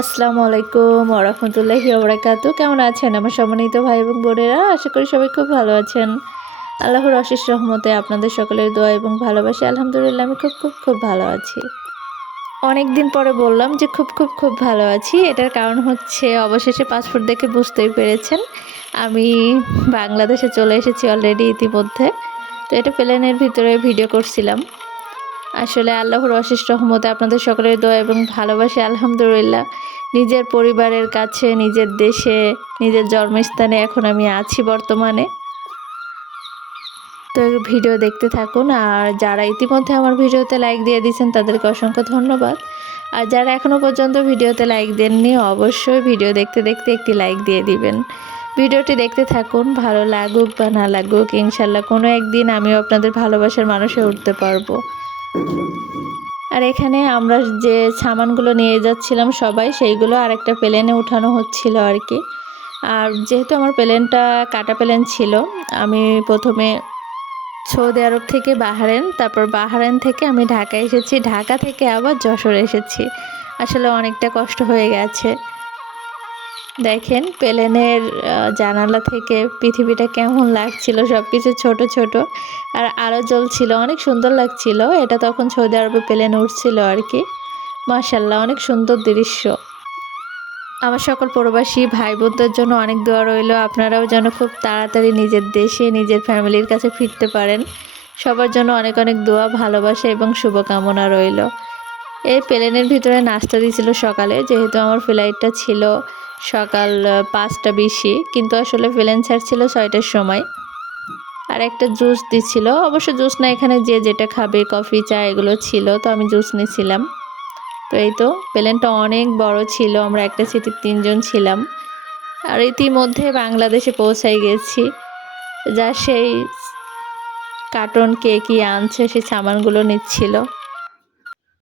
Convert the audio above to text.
আসসালামু আলাইকুম ওরহমতুল্লাহি ওবরাকাতু কেমন আছেন আমার সম্মানিত ভাই এবং বোনেরা? আশা করি সবাই খুব ভালো আছেন। আল্লাহর অশেষ রহমতে আপনাদের সকলের দোয়া এবং ভালোবাসি আলহামদুলিল্লাহ আমি খুব খুব খুব ভালো আছি। অনেক দিন পরে বললাম যে খুব খুব খুব ভালো আছি। এটার কারণ হচ্ছে অবশেষে পাসপোর্ট দেখে বুঝতেই পেরেছেন। আমি বাংলাদেশে চলে এসেছি অলরেডি ইতিমধ্যে। তো এটা প্লেনের ভিতরে ভিডিও করছিলাম। আসলে আল্লাহর অশেষ রহমতে আপনাদের সকলের দোয়া এবং ভালোবাসে, আলহামদুলিল্লাহ। নিজের পরিবারের কাছে, নিজের দেশে, নিজের জন্মস্থানে এখন আমি আছি বর্তমানে। তো ভিডিও দেখতে থাকুন আর যারা ইতিমধ্যে আমার ভিডিওতে লাইক দিয়ে দিয়েছেন তাদেরকে অসংখ্য ধন্যবাদ। আর যারা এখনও পর্যন্ত ভিডিওতে লাইক দেননি, অবশ্যই ভিডিও দেখতে দেখতে একটি লাইক দিয়ে দিবেন। ভিডিওটি দেখতে থাকুন, ভালো লাগুক বা না লাগুক, ইনশাল্লাহ কোনো একদিন আমিও আপনাদের ভালোবাসার মানুষে উঠতে পারব। আর এখানে আমরা যে সামানগুলো নিয়ে যাচ্ছিলাম সবাই, সেইগুলো আরেকটা প্লেনে উঠানো হচ্ছিল আর কি। আর যেহেতু আমার প্লেনটা কাটা প্লেন ছিল, আমি প্রথমে সৌদি আরব থেকে বাহারেন তারপর বাহারেন থেকে আমি ঢাকা এসেছি। ঢাকা থেকে আবার যশোর এসেছি। আসলে অনেকটা কষ্ট হয়ে গেছে। দেখেন প্লেনের জানালা থেকে পৃথিবীটা কেমন লাগছিল সব কিছু ছোটো ছোটো। আর আলো জ্বলছিল, অনেক সুন্দর লাগছিল। এটা তখন সৌদি আরবে প্লেন উঠছিল আর কি। মার্শাল্লাহ অনেক সুন্দর দৃশ্য। আমার সকল প্রবাসী ভাই বোনদের জন্য অনেক দোয়া রইল। আপনারাও যেন খুব তাড়াতাড়ি নিজের দেশে, নিজের ফ্যামিলির কাছে ফিরতে পারেন। সবার জন্য অনেক অনেক দোয়া, ভালোবাসা এবং শুভকামনা রইল। এই প্লেনের ভিতরে নাস্তা দিয়েছিল সকালে, যেহেতু আমার ফ্লাইটটা ছিল। সকাল পাঁচটা বিশে, কিন্তু আসলে প্লেন ছাড়ছিল ছয়টার সময়। আর একটা জুস দিচ্ছিল অবশ্য জুস না, এখানে যে যেটা খাবে কফি চা, এগুলো ছিল, তো আমি জুস নিয়েছিলাম তো এই তো প্লেনটা অনেক বড় ছিল, আমরা একটা সিটির তিনজন ছিলাম। আর ইতিমধ্যে বাংলাদেশে পৌঁছাই গেছি। যা সেই কার্টন কে কি আনছে, সেই সামানগুলো নিচ্ছিল।